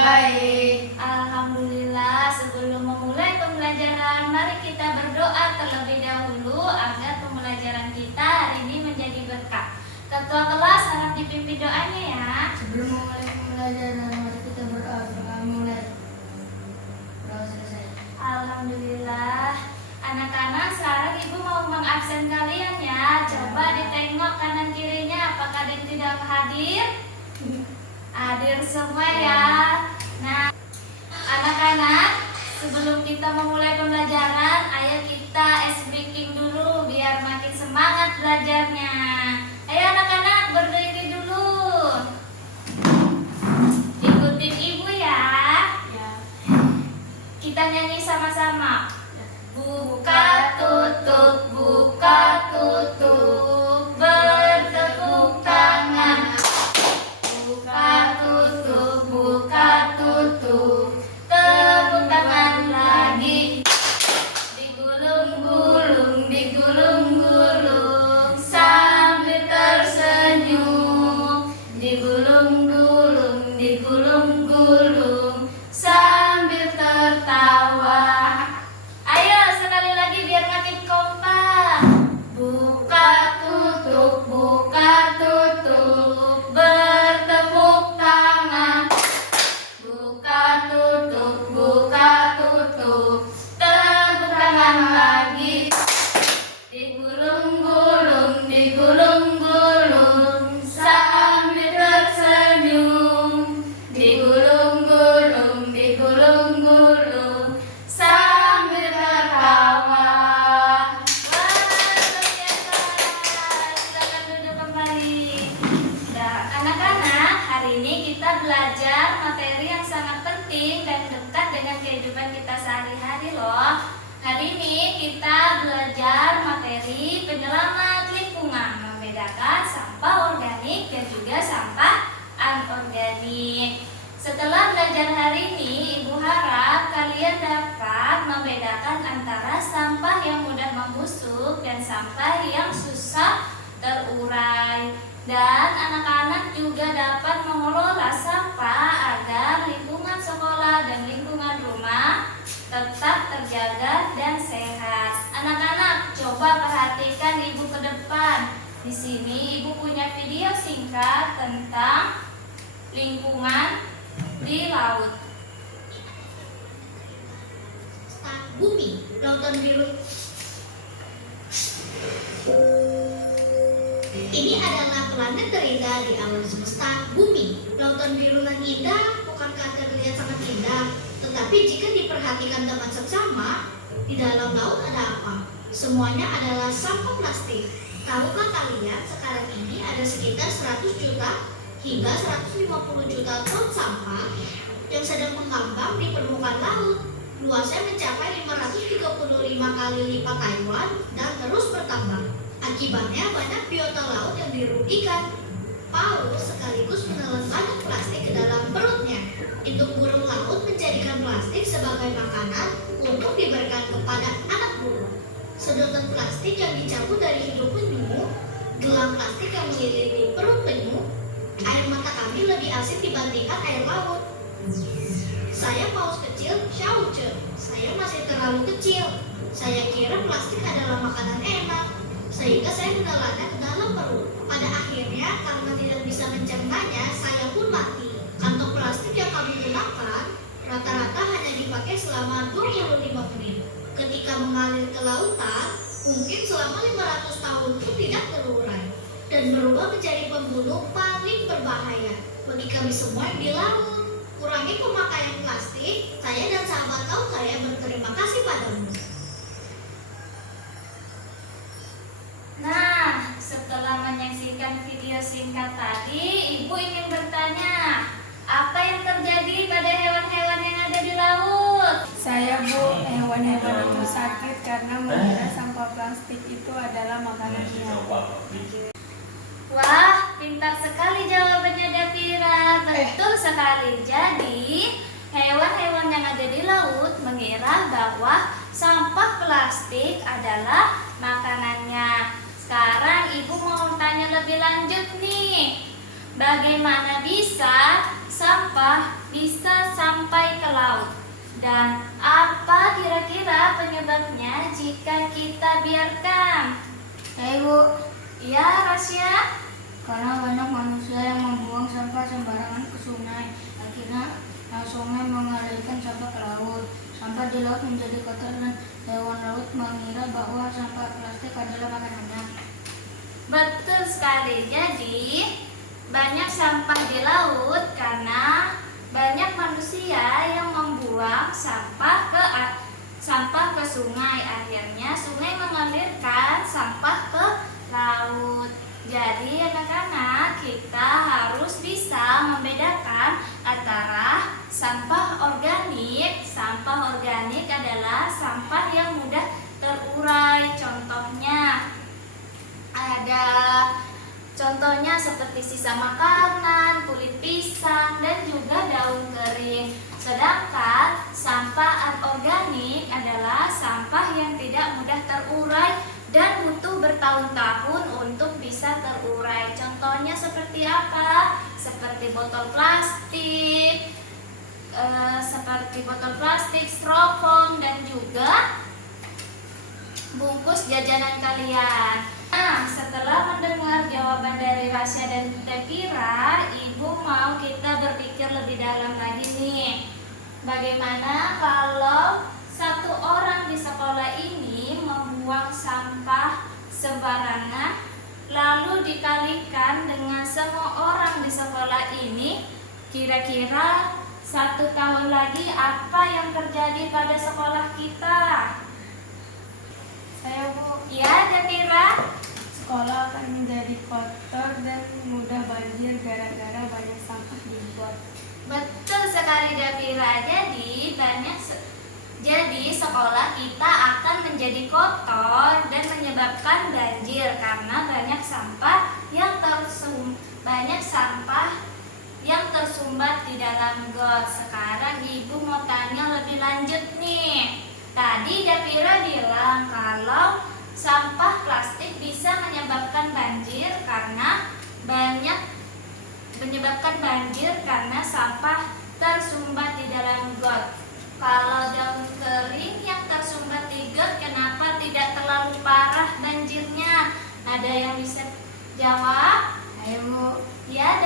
baik. Alhamdulillah, sebelum memulai pembelajaran, mari kita berdoa terlebih dahulu agar pembelajaran kita hari ini menjadi berkah. Ketua kelas harap dipimpin doanya ya. Sebelum memulai pembelajaran, mari kita berdoa. Mulai. Berdoa selesai. Alhamdulillah. Anak-anak, sekarang ibu mau mengabsen kalian ya. Coba ditengok kanan kirinya, apakah ada yang tidak hadir? Hadir semua ya. Nah, anak-anak, sebelum kita memulai pembelajaran, ayo kita ice breaking dulu biar makin semangat belajarnya. Ayo anak-anak, berdiri dulu. Ikutin ibu ya. Kita nyanyi sama-sama. Buka tutup, bertepuk tangan. Buka tutup, tepuk tangan lagi. Digulung-gulung, sambil tersenyum. Digulung-gulung, sambil tertawa. Ayo sekali lagi biar makin kompak. Buka tutup, bertepuk tangan. Buka tutup, tepuk tangan lagi. Digulung-gulung, sambil tersenyum. Digulung-gulung, sambil tertawa. Wah, luar biasa. Silakan duduk kembali. Nah, anak-anak, hari ini kita belajar materi yang sangat penting dan dekat dengan kehidupan kita sehari-hari loh. Hari ini kita belajar materi penyelamat lingkungan, membedakan sampah organik dan juga sampah anorganik. Setelah belajar hari ini, Ibu harap kalian dapat membedakan antara sampah yang mudah membusuk dan sampah yang susah terurai. Dan anak-anak juga dapat mengelola sampah agar lingkungan sekolah dan lingkungan rumah tetap terjaga dan sehat. Anak-anak, coba perhatikan ibu ke depan. Di sini ibu punya video singkat tentang lingkungan di laut. Bumi, lautan biru. Ini adalah planet terindah di alam semesta, Bumi. Lautan biru yang indah, bukankah terlihat sangat indah? Tetapi jika diperhatikan dengan seksama, di dalam laut ada apa? Semuanya adalah sampah plastik. Tahukah kalian sekarang ini ada sekitar 100 juta hingga 150 juta ton sampah yang sedang mengambang di permukaan laut. Luasnya mencapai 535 kali lipat Taiwan dan terus bertambah. Akibatnya banyak biota laut yang dirugikan. Paus sekaligus menelan banyak plastik ke dalam perutnya. Induk burung laut menjadikan plastik sebagai makanan untuk diberikan kepada anak burung. Sedotan plastik yang dicabut dari hidung penyu, gelang plastik yang mengelilingi perut penyu. Air mata kami lebih asin dibandingkan air laut. Saya paus kecil, Xiaoce. Saya masih terlalu kecil. Saya kira plastik adalah makanan enak, sehingga saya menelannya ke dalam perut. Pada akhirnya, karena tidak bisa mencernanya, saya pun mati. Kantong plastik yang kami gunakan rata-rata hanya dipakai selama 25 menit. Ketika mengalir ke lautan, mungkin selama 500 tahun pun tidak terurai dan berubah menjadi pembunuh paling berbahaya bagi kami semua yang di laut. Kurangi pemakaian plastik, saya dan sahabat laut saya berterima kasih padamu. Nah, setelah menyaksikan video singkat tadi, Ibu ingin bertanya, apa yang terjadi pada hewan-hewan yang ada di laut? Saya Bu, hewan-hewan itu sakit karena mengira sampah plastik itu adalah makanannya. Wah, pintar sekali jawabannya Davira. Betul sekali. Jadi, hewan-hewan yang ada di laut mengira bahwa sampah plastik adalah makanannya. Sekarang Ibu mau tanya lebih lanjut nih. Bagaimana bisa sampah bisa Dan apa kira-kira penyebabnya jika kita biarkan? Ibu, Iya, Rasya? karena banyak manusia yang membuang sampah sembarangan ke sungai. Akhirnya sungai mengalirkan sampah ke laut. Sampah di laut menjadi kotor dan hewan laut mengira bahwa sampah plastik adalah makanannya. Betul sekali. Jadi, banyak sampah di laut karena banyak manusia yang membuang sampah ke sungai. Akhirnya sungai mengalirkan sampah ke laut. Jadi anak-anak, kita harus bisa membedakan antara sampah organik. Sampah organik adalah sampah yang mudah terurai. Contohnya seperti sisa makanan, kulit pisang, dan juga daun kering. Sedangkan sampah anorganik adalah sampah yang tidak mudah terurai dan butuh bertahun-tahun untuk bisa terurai. Contohnya seperti apa? Seperti botol plastik, styrofoam, dan juga bungkus jajanan kalian. Nah, setelah mendengar jawaban dari Rasya dan Devira, Ibu mau kita berpikir lebih dalam lagi nih. Bagaimana kalau satu orang di sekolah ini membuang sampah sembarangan, lalu dikalikan dengan semua orang di sekolah ini, kira-kira 1 tahun lagi apa yang terjadi pada sekolah kita? Saya, Bu, Ya, Devira? sekolah akan menjadi kotor dan mudah banjir gara-gara banyak sampah dibuat. Betul sekali, Devira. Jadi sekolah kita akan menjadi kotor dan menyebabkan banjir karena banyak sampah yang tersumbat di dalam got. Sekarang Ibu mau tanya lebih lanjut nih. Tadi Devira bilang kalau sampah plastik bisa menyebabkan banjir karena sampah tersumbat di dalam got. Kalau daun kering yang tersumbat di got, kenapa tidak terlalu parah banjirnya? Ada yang bisa jawab? Ayo Bu, Ya,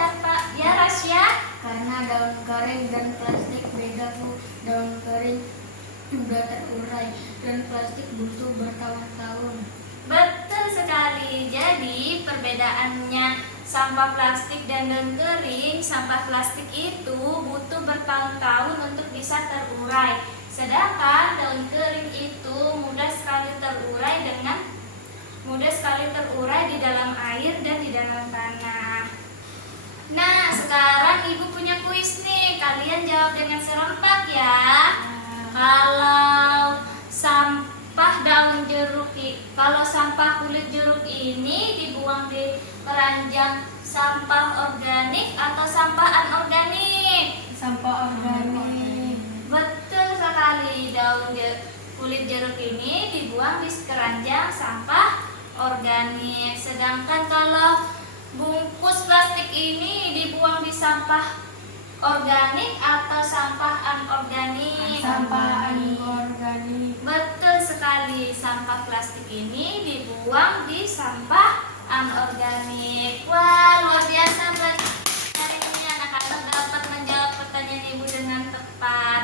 Rasya? karena daun kering dan plastik beda Bu. Daun kering sudah terurai dan plastik butuh bertahun-tahun. Betul sekali. Jadi perbedaannya sampah plastik dan daun kering, sampah plastik itu butuh bertahun-tahun untuk bisa terurai. Sedangkan daun kering itu mudah sekali terurai di dalam air dan di dalam tanah. Nah, sekarang Ibu punya kuis nih. Kalian jawab dengan serempak ya. Kalau sampah kulit jeruk ini dibuang di keranjang sampah organik atau sampah anorganik? Sampah organik. Betul sekali. Kulit jeruk ini dibuang di keranjang sampah organik. Sedangkan kalau bungkus plastik ini dibuang di sampah organik atau sampah anorganik? Sampah anorganik. Betul sekali, sampah plastik ini dibuang di sampah anorganik. Wah, luar biasa hari ini anak-anak dapat menjawab pertanyaan Ibu dengan tepat.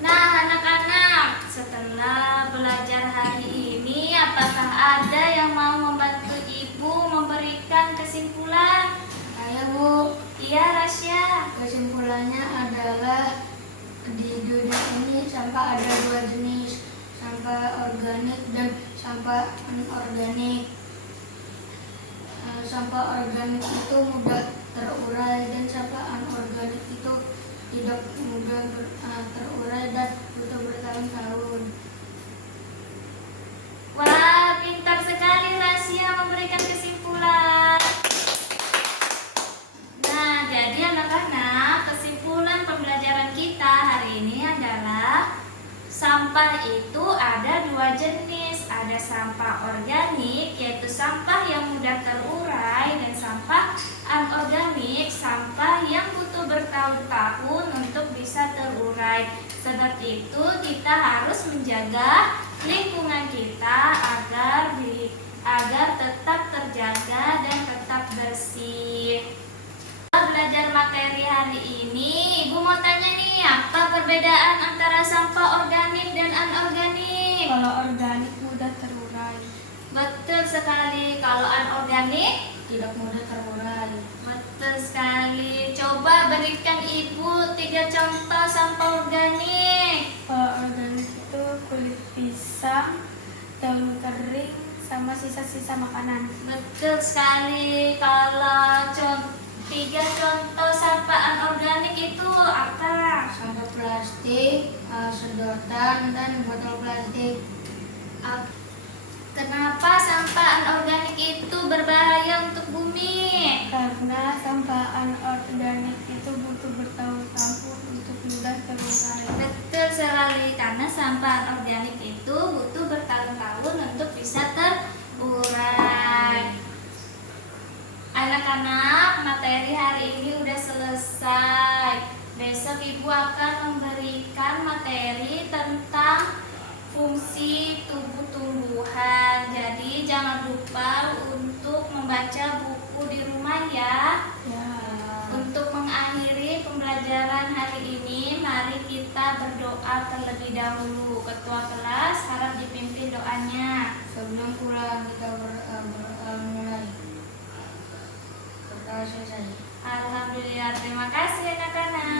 Nah, anak-anak, setelah belajar hari ini, apakah ada yang mau membantu Ibu memberikan kesimpulan? Ayo Bu, Iya, Rasya. kesimpulannya adalah di dunia ini sampah ada 2 jenis, sampah organik dan sampah anorganik. Sampah organik itu mudah terurai dan sampah anorganik itu tidak mudah terurai dan butuh bertahun-tahun. Wah, pintar sekali Rasya memberikan kesimpulan. Nah, jadi anak-anak, kesimpulan pembelajaran kita hari ini adalah sampah itu ada 2 jenis. Ada sampah organik, yaitu sampah yang mudah terurai, dan sampah anorganik, sampah yang butuh bertahun-tahun untuk bisa terurai. Sebab itu kita harus menjaga lingkungan kita agar tetap terjaga dan tetap bersih. Belajar materi hari ini, Ibu mau tanya nih, apa perbedaan antara sampah organik dan anorganik? Kalau organik mudah terurai. Betul sekali. Kalau anorganik, Tidak mudah terurai. betul sekali. Coba berikan Ibu 3 contoh sampah organik. Kalau organik itu kulit pisang, daun kering, sama sisa-sisa makanan. Betul sekali. Kalau 3 contoh sampah anorganik itu apa? Sampah plastik, sedotan, dan botol plastik. Kenapa sampah anorganik itu berbahaya untuk bumi? Karena sampah anorganik itu butuh bertahun-tahun untuk mudah terurai. Betul sekali, karena sampah anorganik itu butuh bertahun-tahun untuk bisa terurai. Anak-anak, materi hari ini udah selesai. Besok Ibu akan memberikan materi tentang fungsi tubuh tumbuhan. Jadi jangan lupa untuk membaca buku di rumah ya. Ya. Untuk mengakhiri pembelajaran hari ini, mari kita berdoa terlebih dahulu. Ketua kelas harap dipimpin doanya. Sebelum pulang kita mulai. Berdoa selesai. Alhamdulillah, terima kasih anak-anak.